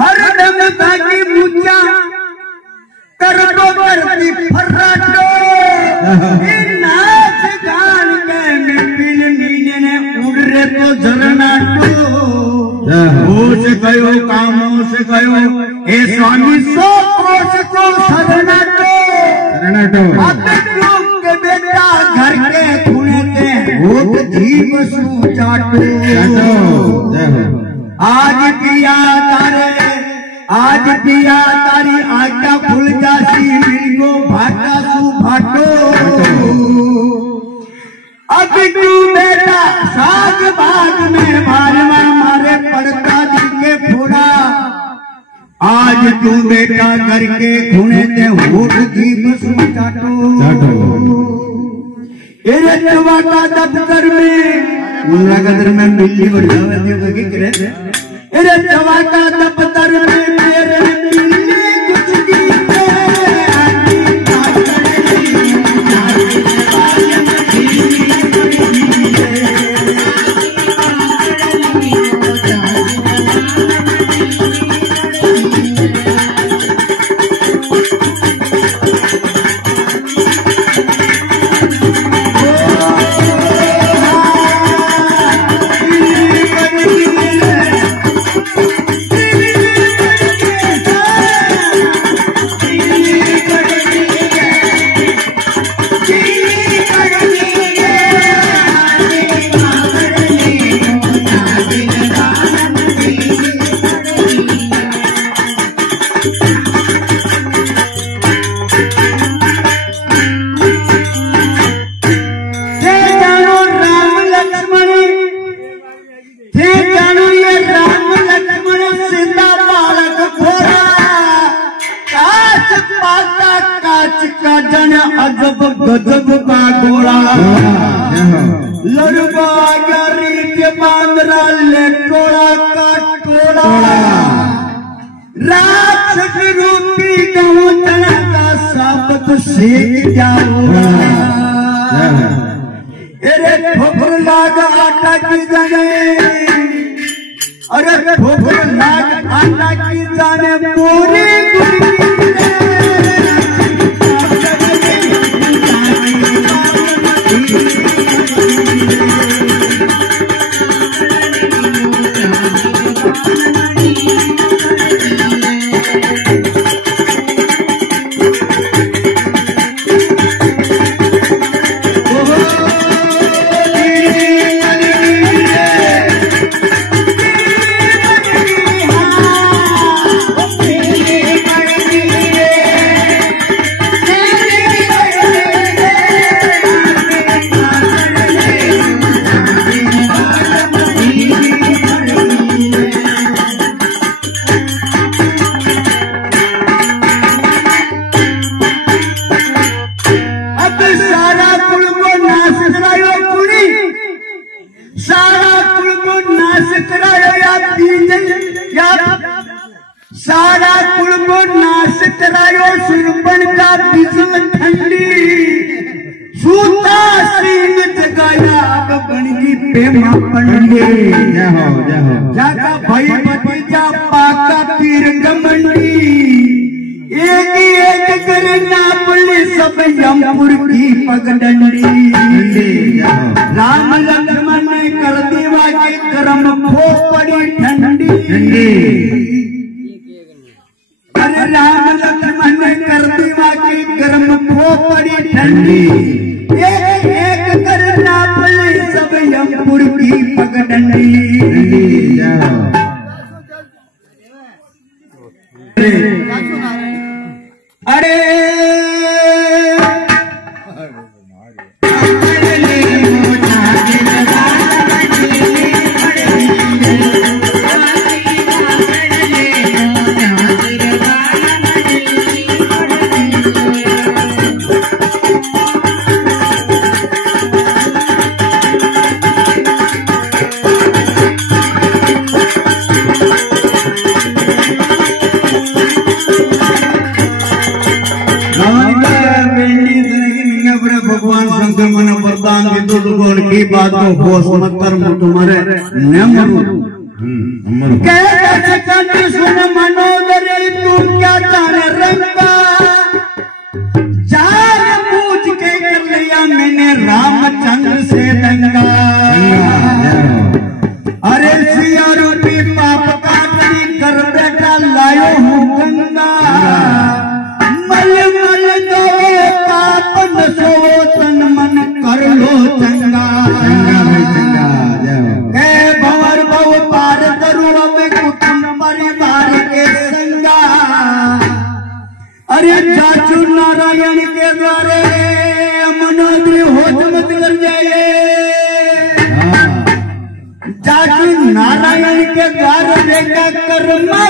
हरदम ताकि मुझा कर दो करती फर्राटो नाच गान के मिल मीने ने उड़ रे तो झरनाटो होश गयो कामों से गयो ए स्वामी सो कोश को शरणाटो के बेटा घर के खुने ते होत जीव सु चाटो आज पिया तारी आज्ञा खुल जासी मिलगो भाटा सु भाटो अब तू बेटा साग बाग में मारे पड़ता दी के फोड़ा आज तू बेटा करके खुने ते होठ जीव सु चाटो एरे चवाटा दफ्तर में गदर में बिल्ली बढ़ जावे करे एरे चवाटा दफ्तर में मेरे बिल्ली कुछ की गजब का घोड़ा लड़वा यारी के बांदरा ले टोड़ा का टोड़ा राक्षस रूपी गाँव तना का साबत सीख जाओगा अरे ठोकर लाग आटा की जाने अरे ठोकर लाग आटा की जाने पूरी सारा कुल को नाश करायो सुरपन का बिजम ठंडी सूता सिंह जगाया अब बनगी पेमा पंडी जाका भाई भतीजा पाका पीर गमंडी एक करना पुलिस सब यमपुर की पगडंडी राम लक्ष्मण ने कर दीवा के कर्म खो पड़ी ठंडी अरे राम लक्ष्मण ने कर दीवा की गर्म खो पड़ी ठंडी एक करना पुलिस सब यमपुर की पगडंडी अरे भगवान शंकर मन वरदान की बात को होश मत कर तुम्हारे न मरू सुन मनोदरी तू क्या जाने रंगा, जान पूछ के कर लिया मैंने रामचंद्र से दंगा। अरे सिया रूपी पाप काटनी कर बेटा लायो हूँ गंगा, मल मल दो पाप न सो तन मन कर लो चंगा। भंवर भव पार करूँ अब कुटुंब परिवार के संगा। अरे चाचू नारायण के द्वारे मनोदरी होश मत कर जाए, चाचू नारायण के द्वार देखा कर्मा